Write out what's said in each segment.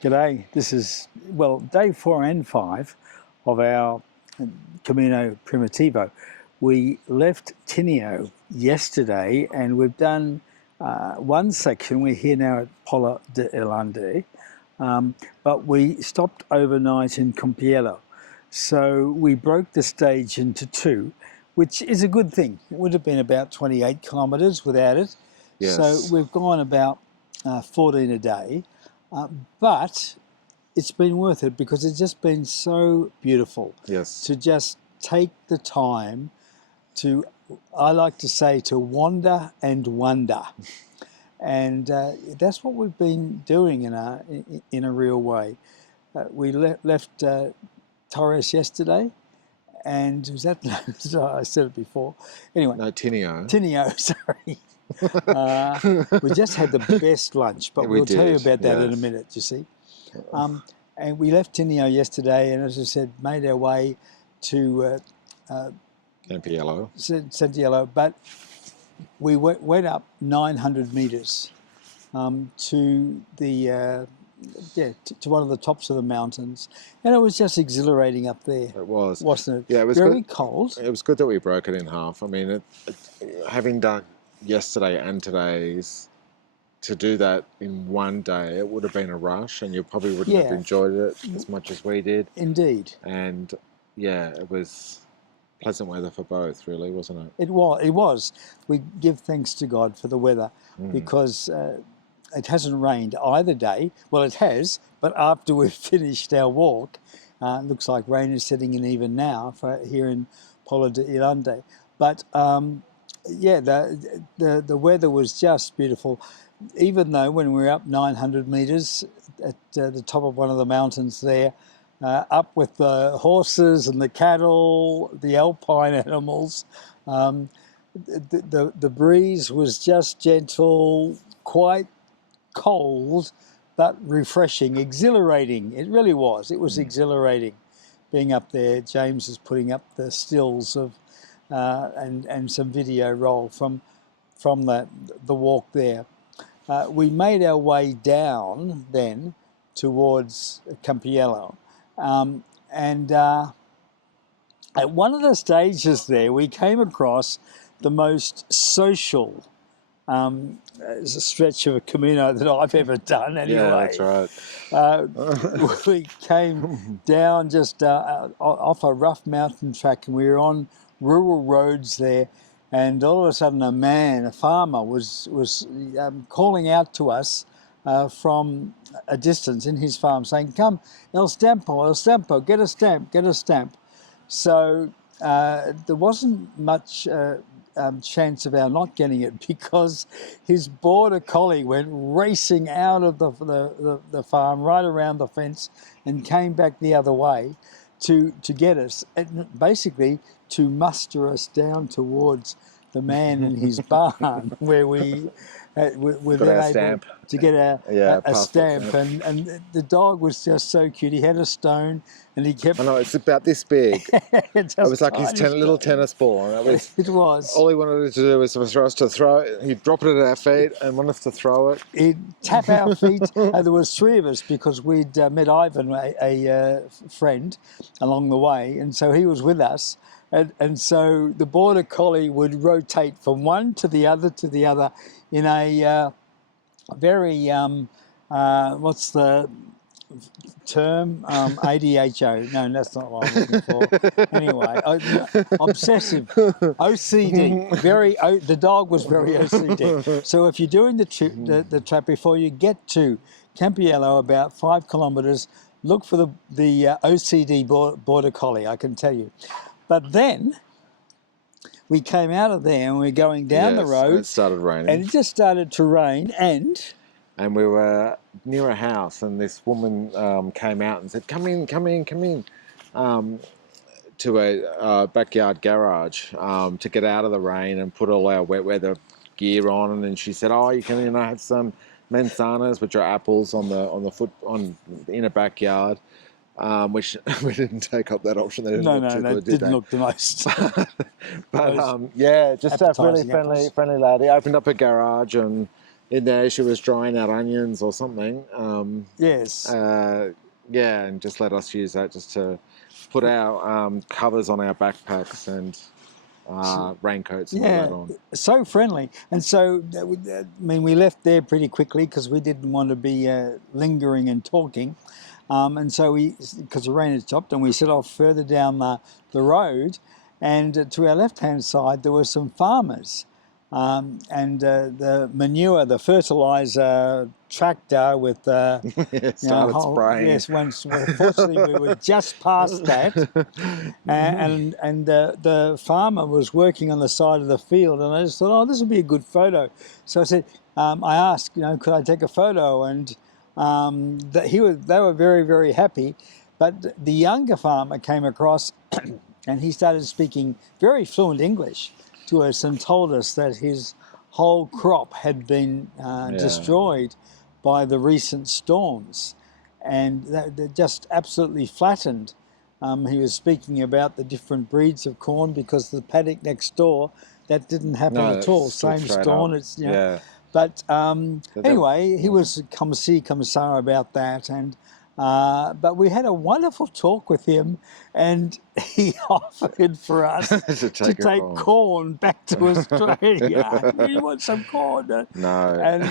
G'day. This is, day 4 and 5 of our Camino Primitivo. We left Tineo yesterday and we've done one section. We're here now at Pola de Irlande, but we stopped overnight in Campiello. So we broke the stage into two, which is a good thing. It would have been about 28 kilometres without it. Yes. So we've gone about 14 a day. But it's been worth it because it's just been so beautiful. Yes. To just take the time to, I like to say, to wander and wonder. And that's what we've been doing in a real way. We left Torres yesterday, and was that, I said it before. Anyway. No, Tineo. Tineo, sorry. We just had the best lunch, but we'll tell you about that in a minute, you see. And we left Tineo yesterday, and as I said, made our way to Santiago, but we went up 900 metres to the to one of the tops of the mountains, and it was just exhilarating up there. It was, wasn't it? Yeah, it was very cold. It was good that we broke it in half. I mean, having done yesterday and today's, to do that in one day, it would have been a rush, and you probably wouldn't have enjoyed it as much as we did. Indeed. And yeah, it was pleasant weather for both, really, wasn't it? It was. We give thanks to God for the weather because it hasn't rained either day. Well, it has, but after we've finished our walk, it looks like rain is setting in even now for here in Pola de Irlande. But yeah, the weather was just beautiful. Even though when we were up 900 metres at the top of one of the mountains there, up with the horses and the cattle, the alpine animals, the breeze was just gentle, quite cold, but refreshing, exhilarating. It really was. It was exhilarating being up there. James is putting up the stills of and some video roll from the walk there. We made our way down then towards Campiello, and at one of the stages there we came across the most social stretch of a Camino that I've ever done anyway. Yeah, that's right. We came down just off a rough mountain track, and we were on rural roads there, and all of a sudden a farmer was calling out to us from a distance in his farm saying, "Come, el stampo, get a stamp." So there wasn't much chance of our not getting it because his border collie went racing out of the farm right around the fence and came back the other way to get us, and basically to muster us down towards the man in his barn where we were then able to get a stamp. And the dog was just so cute. He had a stone and he kept... I know, it's about this big. It was like his little tennis ball. And it was. All he wanted to do was for us to throw it. He'd drop it at our feet and want us to throw it. He'd tap our feet. There was three of us because we'd met Ivan, a friend, along the way. And so he was with us. And so the border collie would rotate from one to the other in a very, what's the term? ADHO. No, that's not what I'm looking for. Anyway, obsessive, OCD. The dog was very OCD. So if you're doing the trap before you get to Campiello, about 5 kilometres, look for the OCD border collie, I can tell you. But then we came out of there and we were going down the road. And it started raining. And it just started to rain, and we were near a house, and this woman came out and said, come in, to a backyard garage to get out of the rain and put all our wet weather gear on. And she said, "Oh, you can have some manzanas, which are apples, in a backyard." Which we didn't take up that option. They didn't look the most. But yeah, just a really friendly lady. Opened up a garage and in there. She was drying out onions or something. Yes. Yeah, and just let us use that just to put our covers on our backpacks and raincoats and all that Yeah, on. so friendly. And so, I mean, we left there pretty quickly because we didn't want to be lingering and talking. And so because the rain had stopped, and we set off further down the road. And to our left-hand side, there were some farmers. And the manure, the fertilizer tractor with It started spraying. yes, fortunately we were just past that, and the farmer was working on the side of the field, and I just thought, oh, this would be a good photo. So I said, I asked, could I take a photo? And they were very, very happy. But the younger farmer came across, and he started speaking very fluent English to us and told us that his whole crop had been destroyed by the recent storms, and that just absolutely flattened. He was speaking about the different breeds of corn because the paddock next door, that didn't happen at all. Same storm. It's But anyway, he was come ça about that, and but we had a wonderful talk with him, and he offered for us to take corn back to Australia. You want some corn? No, and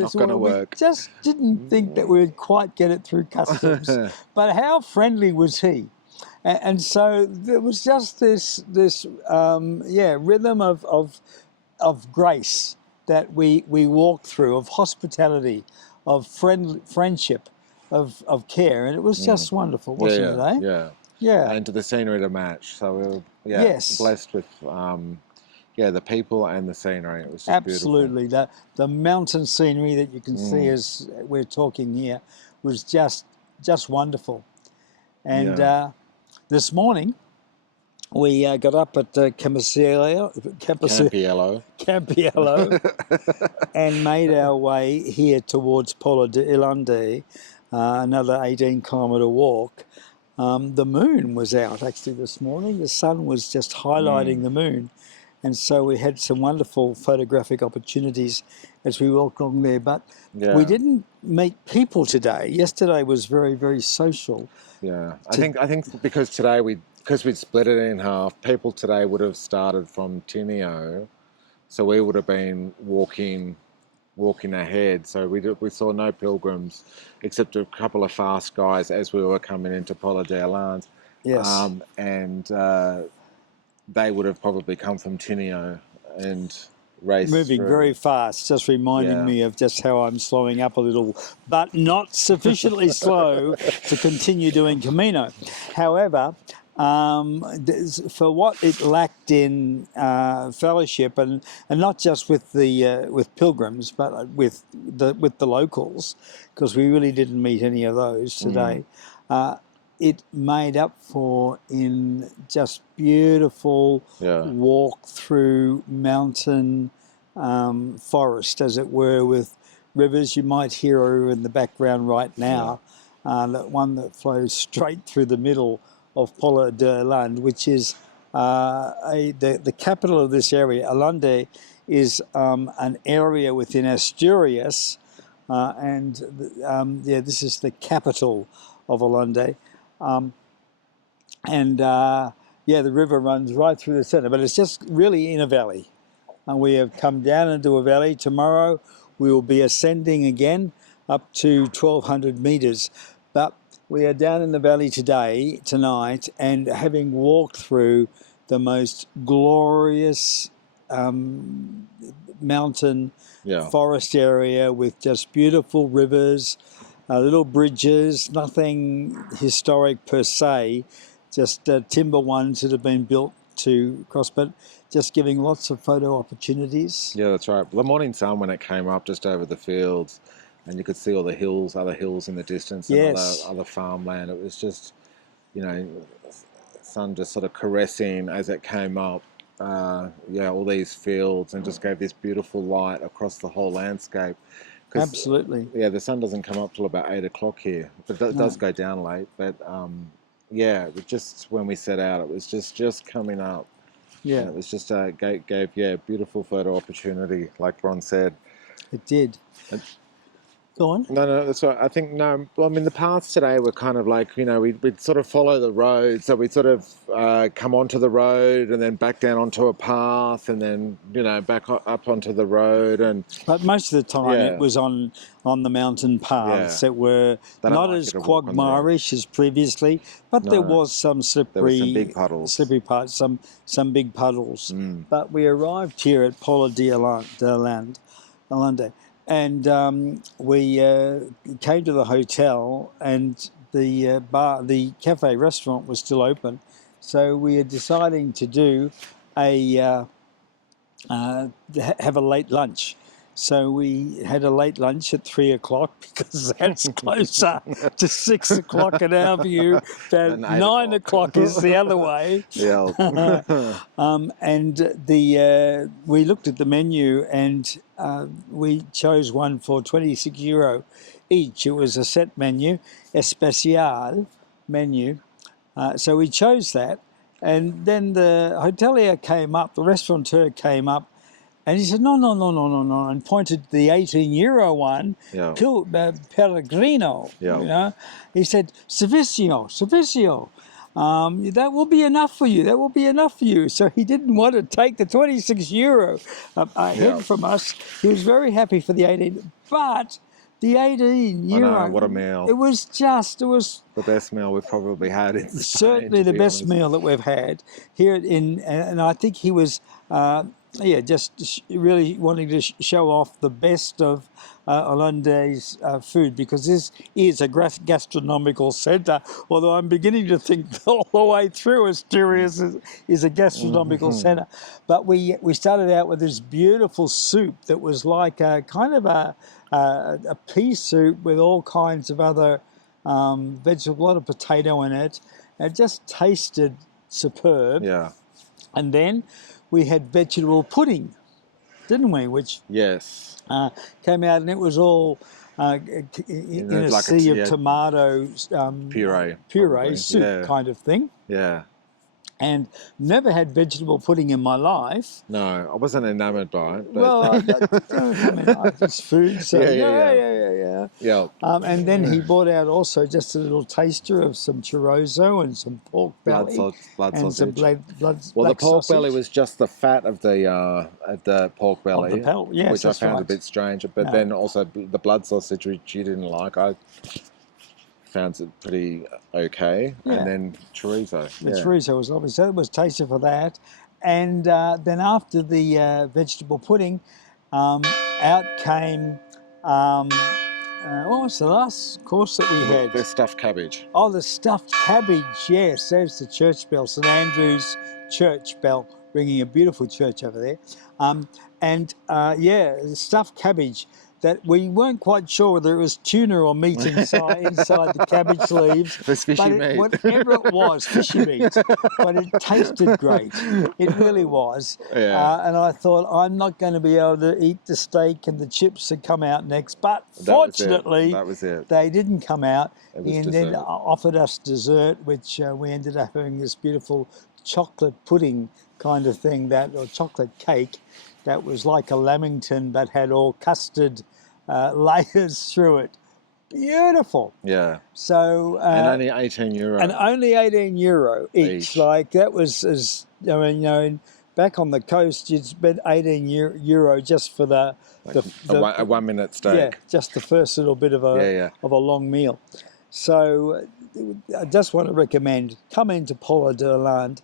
not going to work. We just didn't think that we would quite get it through customs. But how friendly was he? And so there was just this rhythm of grace that we walked through, of hospitality, of friendship, of care, and it was just wonderful, wasn't it? Yeah. Yeah. And to the scenery to match. So we were Yes. blessed with the people and the scenery. It was just absolutely beautiful. The mountain scenery that you can see as we're talking here was just wonderful. And this morning we got up at Campiello, and made our way here towards Pola de Ilande, another 18-kilometre walk. The moon was out actually this morning. The sun was just highlighting the moon. And so we had some wonderful photographic opportunities as we walked along there. But we didn't meet people today. Yesterday was very, very social. Yeah, I think because today we'd split it in half, people today would have started from Tinio, so we would have been walking ahead. So we saw no pilgrims except a couple of fast guys as we were coming into Pola de Ilande. Yes. And they would have probably come from Tinio and raced moving through. Very fast, just reminding me of just how I'm slowing up a little, but not sufficiently slow to continue doing Camino. However, for what it lacked in fellowship, and not just with the with pilgrims, but with the locals, because we really didn't meet any of those today. It made up for in just beautiful walk through mountain forest, as it were, with rivers you might hear over in the background right now. That one that flows straight through the middle of Pola de Ilande, which is the capital of this area. Ilande is an area within Asturias, and this is the capital of Ilande. The river runs right through the centre, but it's just really in a valley. And we have come down into a valley. Tomorrow we will be ascending again up to 1,200 metres. But we are down in the valley tonight, and having walked through the most glorious mountain forest area with just beautiful rivers, little bridges, nothing historic per se, just timber ones that have been built to cross, but just giving lots of photo opportunities. Yeah, that's right. The morning sun, when it came up just over the fields, and you could see all the hills, other hills in the distance, and other farmland. It was just, sun just sort of caressing as it came up. All these fields, and just gave this beautiful light across the whole landscape. Absolutely. Yeah, the sun doesn't come up till about 8 o'clock here, but it does go down late. But just when we set out, it was just coming up. Yeah, and it was just gave beautiful photo opportunity, like Ron said. It did. Go on. No, that's right. I think, no, well, I mean, the paths today were kind of like, we'd sort of follow the road. So we'd sort of come onto the road and then back down onto a path and then, back up onto the road. But most of the time Yeah. it was on the mountain paths Yeah. that were They don't not like as you to walk on the road. quagmirish as previously, but there No. was some There were slippery, some big puddles. slippery parts, some big puddles. Mm. But we arrived here at Pola de Allende, and we came to the hotel, and the cafe restaurant was still open, so we are deciding to do have a late lunch. So we had a late lunch at 3 o'clock because that's closer to 6 o'clock in our view. About And 9 8 o'clock is the other way. Yeah. And we looked at the menu, and we chose one for €26 each. It was a set menu, especial menu. So we chose that. And then the hotelier came up, the restaurateur came up, and he said, no, and pointed to the €18 one, Yeah. Pellegrino. Yeah. He said, Servicio. That will be enough for you. That will be enough for you. So he didn't want to take the €26 ahead from us. He was very happy for the 18, but the €18. I know, what a meal. It was The best meal we've probably had in Spain, certainly the best meal that we've had here and I think he was just really wanting to show off the best of Hollande's food, because this is a gastronomical centre, although I'm beginning to think all the way through Asturias is a gastronomical centre. But we started out with this beautiful soup that was like a kind of a pea soup with all kinds of other vegetable, a lot of potato in it. It just tasted superb. Yeah. And then we had vegetable pudding, didn't we? Which Yes. came out, and it was all in a like sea of tomato puree soup kind of thing. Yeah. And never had vegetable pudding in my life. No, I wasn't enamoured by it. But Well, it's food, so yeah. And then he brought out also just a little taster of some chorizo and some pork belly, blood and sausage. some black Well, the pork sausage. belly was just the fat of the pork belly, Yes, which I found right. a bit strange. But then also the blood sausage, which you didn't like, I found it pretty okay. Yeah. And then chorizo. The chorizo was lovely, so it was tasted for that. And then after the vegetable pudding, out came, what was the last course that we had? The stuffed cabbage. Oh, the stuffed cabbage, yes. There's the church bell, St Andrew's church bell, ringing a beautiful church over there. The stuffed cabbage, that we weren't quite sure whether it was tuna or meat inside the cabbage leaves. It was fishy meat. Whatever it was, fishy meat. But it tasted great. It really was. Yeah. And I thought, I'm not going to be able to eat the steak and the chips that come out next. But fortunately, that was it. They didn't come out. And then offered us dessert, which we ended up having this beautiful chocolate pudding kind of thing, or chocolate cake that was like a lamington but had all custard layers through it. Beautiful. Yeah. So and only €18. And only €18 each. Like that was back on the coast you'd spend €18 just for the a 1 minute steak. Yeah, just the first little bit of a long meal. So I just want to recommend, come into Pola de Allende,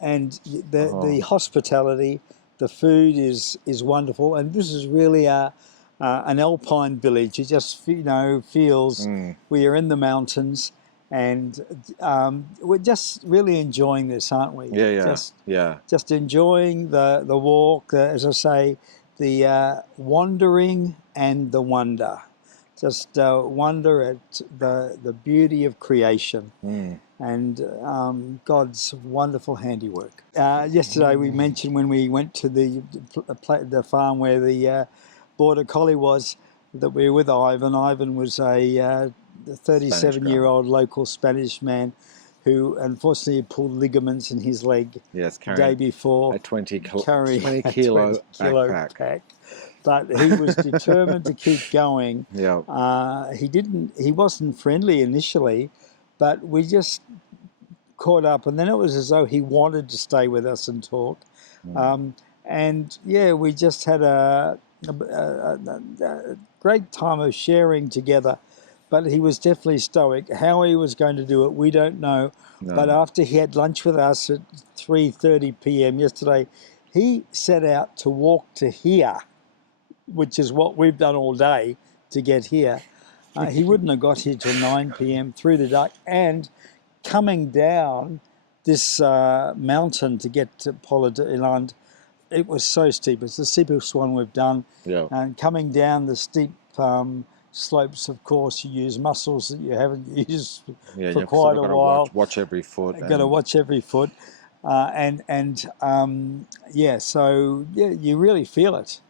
and the hospitality, the food is wonderful, and this is really an alpine village. It just feels we are in the mountains, and we're just really enjoying this, aren't we? Just enjoying the walk, as I say, the wandering and the wonder. Just wonder at the beauty of creation and God's wonderful handiwork. Yesterday we mentioned when we went to the farm where the border collie was, that we were with Ivan. Ivan was a 37-year-old local Spanish man who unfortunately pulled ligaments in his leg the day before. A 20 kilo backpack. but he was determined to keep going. Yeah. He wasn't friendly initially, but we just caught up, and then it was as though he wanted to stay with us and talk. And yeah, we just had a great time of sharing together. But he was definitely stoic. How he was going to do it, we don't know. No. But after he had lunch with us at 3:30 p.m. yesterday, he set out to walk to here, which is what we've done all day to get here. He wouldn't have got here till 9 p.m. through the dark, and coming down this mountain to get to Polydland, it was so steep. It's the steepest one we've done. Yeah. And coming down the steep slopes, of course, you use muscles that you haven't used for quite a while. Watch every foot. Got to watch every foot. So you really feel it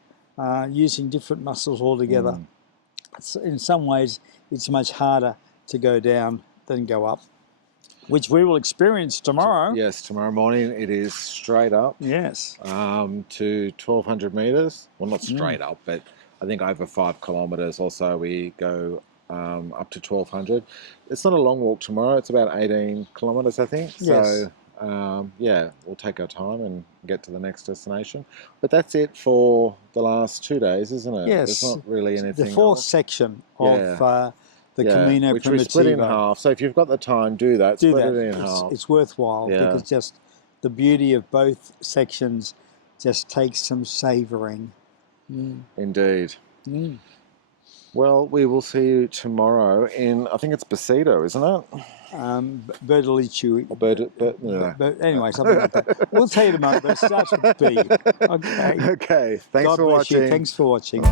using different muscles altogether. In some ways, it's much harder to go down than go up, which we will experience tomorrow. Yes, tomorrow morning it is straight up. Yes. To 1,200 meters. Well, not straight up, but I think over 5 kilometers or so we go up to 1,200. It's not a long walk tomorrow. It's about 18 kilometers, I think. Yes. So, we'll take our time and get to the next destination. But that's it for the last 2 days, isn't it? Yes. There's not really anything The fourth else. section of the Camino which Primitivo. we split in half. So if you've got the time, do that. Split it in half. It's worthwhile because just the beauty of both sections just takes some savouring. Indeed. Well, we will see you tomorrow in, I think it's Basido, isn't it? Bertolucci. But anyway, something like that. We'll tell you tomorrow, but it starts with B. Okay. Okay. Thanks God for bless watching. you. Thanks for watching.